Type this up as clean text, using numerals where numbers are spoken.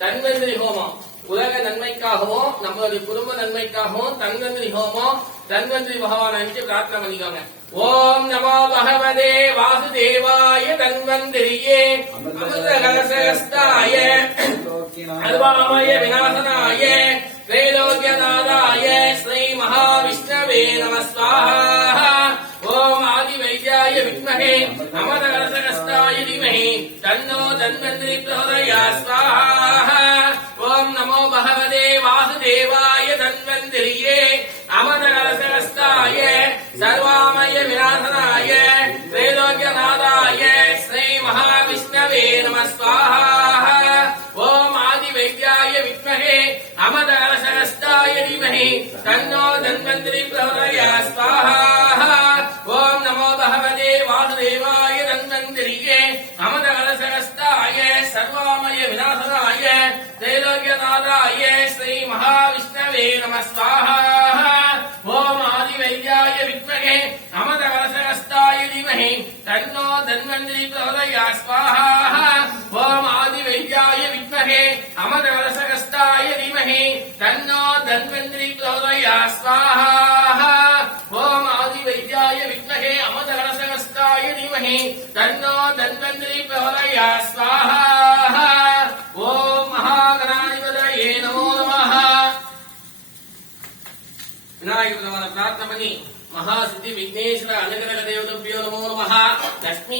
தன்வந்திரி ஹோமம் உலக நன்மைக்காகவும் நம்மளுடைய குடும்ப நன்மைக்காகவும் தன்வந்திரி ஹோமம் தன்வந்திரி பகவான் அனுப்பிச்சு பிரார்த்தனை பண்ணிக்கோங்க. ஓம் நமோ பகவதே வாசுதேவாய தன்வந்திரியே அமிர்தகலசகஸ்தாய அல்வாமய விநாசனாய த்ரைலோக்யநாதாய ஸ்ரீ மகாவிஷ்ணவே நமஸ்வாஹா. ஓம் ஆதி வைத்யாய வித்மஹே அமிர்தகலசகஸ்தாய தீமஹி தன்னோ தன்வந்திரி பிரச்சோதயாத் ஸ்வாஹா. ஓம் நமோ பகவதே வாசுதேவாய தன்வந்திரியே அமிர்தகலசகஸ்தாய சர்வாமய விநாசனாய த்ரைலோக்யநாதாய ஸ்ரீ மகாவிஷ்ணவே நமஸ்வாஹா. ஓம் ஆதி வைத்யாய வித்மஹே அமிர்தகலசகஸ்தாய தீமஹி தன்னோ தன்வந்திரி பிரச்சோதயாத் ஸ்வாஹா. ஓம் நமோ பகவதே வாசுதேவாய தன்வந்திரியே அமிர்தகலசகஸ்தாய சர்வாமய விநாசனாய த்ரைலோக்யநாதாய ஸ்ரீ மகாவிஷ்ணவே நமஸ்வாஹா. ஓம் ஆதி வைத்யாய வித்மஹே அமிர்தகலசகஸ்தாய தீமஹி தன்னோ தன்வந்திரி பிரச்சோதயாத் ஸ்வாஹா. ஓம் ஆதி வைத்யாய வித்மஹே அமிர்தகலசகஸ்தாய தீமஹி தன்னோ தன்வந்திரி பிரச்சோதயாத் ஸ்வாஹா. ஓம் ஆதி வைத்யாய வித்மஹே அமிர்தகலசகஸ்தாய தீமஹி தன்னோ தன்வந்திரி பிரச்சோதயாத் ஸ்வாஹா. ஓம் மகாகணாதிபதயே நமோ நமः. விநாயக பெருமானை பிரார்த்தனை பண்ணி மகா சித்தி விக்னேஸ்வர அனுகிரக தேவதபியோ நமோ நமः. லட்சுமி